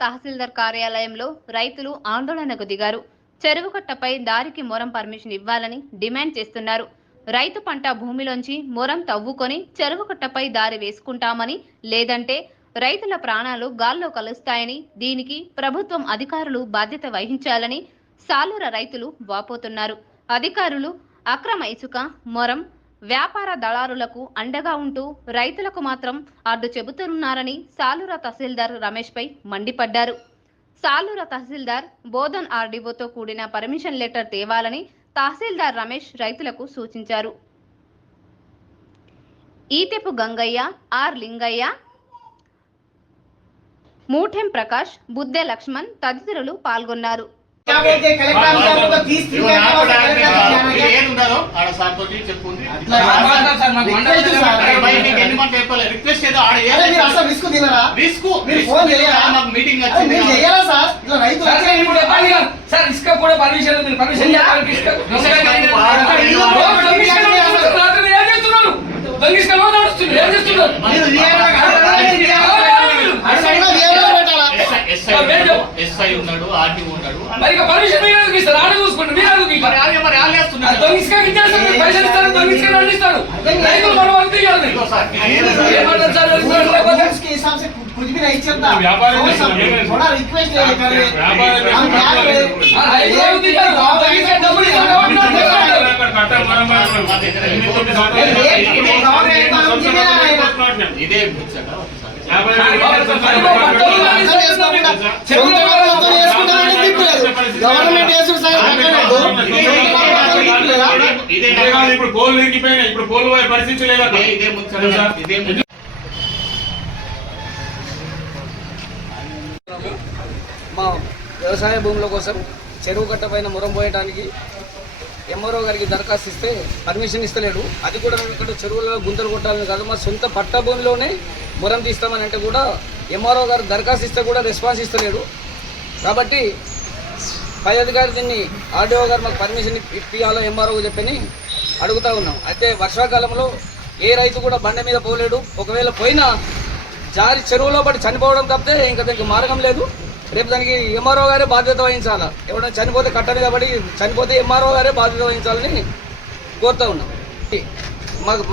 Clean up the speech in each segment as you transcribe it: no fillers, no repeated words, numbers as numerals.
తహసీల్దార్ కార్యాలయంలో రైతులు ఆందోళనకు దిగారు. చెరువుకట్టపై దారికి మొరం పర్మిషన్ ఇవ్వాలని డిమాండ్ చేస్తున్నారు. రైతు పంట భూమిలోంచి మొరం తవ్వుకొని చెరువుకట్టపై దారి వేసుకుంటామని, లేదంటే రైతుల ప్రాణాలు గాల్లో కలుస్తాయని, దీనికి ప్రభుత్వం అధికారులు బాధ్యత వహించాలని సాలూర రైతులు వాపోతున్నారు. అధికారులు అక్రమ ఇసుక, మొరం వ్యాపార దళారులకు అండగా ఉంటూ రైతులకు మాత్రం అడ్డు చెబుతున్నారని సాలూర తహసీల్దార్ రమేష్ పై మండిపడ్డారు. సాలూర తహసీల్దార్ బోధన్ ఆర్డీఓతో కూడిన పర్మిషన్ లెటర్ తేవాలని తహసీల్దార్ రమేష్ రైతులకు సూచించారు. ఈతెపు గంగయ్య, ఆర్ లింగయ్య, మూఠెం ప్రకాష్, బుద్దె లక్ష్మణ్ తదితరులు పాల్గొన్నారు. ఎస్ఐ ఉన్నాడు, ఆర్టీ ఉన్నాడు. పర్మిషన్ మీరు ఇస్తారు, ఆడ చూసుకోండి. మీరు అడుగు ఇదే ఇప్పుడు కోళ్ళు ఇరిగిపోయినాయి. ఇప్పుడు కోళ్ళు పోయే పరిస్థితి లేదా? మా వ్యవసాయ భూముల కోసం చెరువు కట్ట పైన మొరం పోయడానికి ఎంఆర్ఓ గారికి దరఖాస్తు ఇస్తే పర్మిషన్ ఇస్తలేడు. అది కూడా మేము ఇక్కడ చెరువులలో గుంతలు కొట్టాలని కాదు, మా సొంత పట్ట భూమిలోనే మొరం తీస్తామని అంటే కూడా ఎంఆర్ఓ గారు దరఖాస్తు ఇస్తే కూడా రెస్పాన్స్ ఇస్తలేడు. కాబట్టి పై అధికారి దీన్ని ఆర్డీఓ గారు మాకు పర్మిషన్ ఇప్పియాలో ఎంఆర్ఓ చెప్పని అడుగుతూ ఉన్నాం. అయితే వర్షాకాలంలో ఏ రైతు కూడా బండ మీద పోలేడు. ఒకవేళ పోయినా జారి చెరువులో పడి చనిపోవడం తప్పితే ఇంకా దానికి మార్గం లేదు. రేపు దానికి ఎంఆర్ఓ గారే బాధ్యత వహించాలా. ఎవరైనా చనిపోతే కట్టని కాబట్టి చనిపోతే ఎంఆర్ఓ గారే బాధ్యత వహించాలని కోరుతూ ఉన్నాం.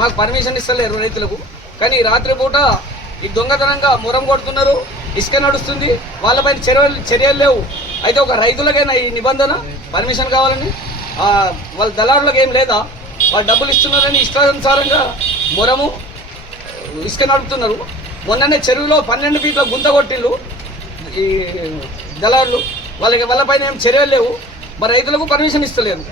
మాకు పర్మిషన్ ఇస్తలేరు రైతులకు. కానీ రాత్రిపూట ఈ దొంగతనంగా మొరం కొడుతున్నారు, ఇసుక నడుస్తుంది, వాళ్ళపైన చర్యలు లేవు. అయితే ఒక రైతులకైనా ఈ నిబంధన పర్మిషన్ కావాలని వాళ్ళ దళారులకు ఏం లేదా? వాళ్ళు డబ్బులు ఇస్తున్నారని ఇష్టానుసారంగా మొరము ఇసుక నడుపుతున్నారు. మొన్ననే చెరువులో 12 ఫీట్ల గుంత కొట్టిళ్ళు ఈ దళారులు. వాళ్ళపైన ఏం చర్యలు లేవు. మరి రైతులకు పర్మిషన్ ఇస్తలేరు.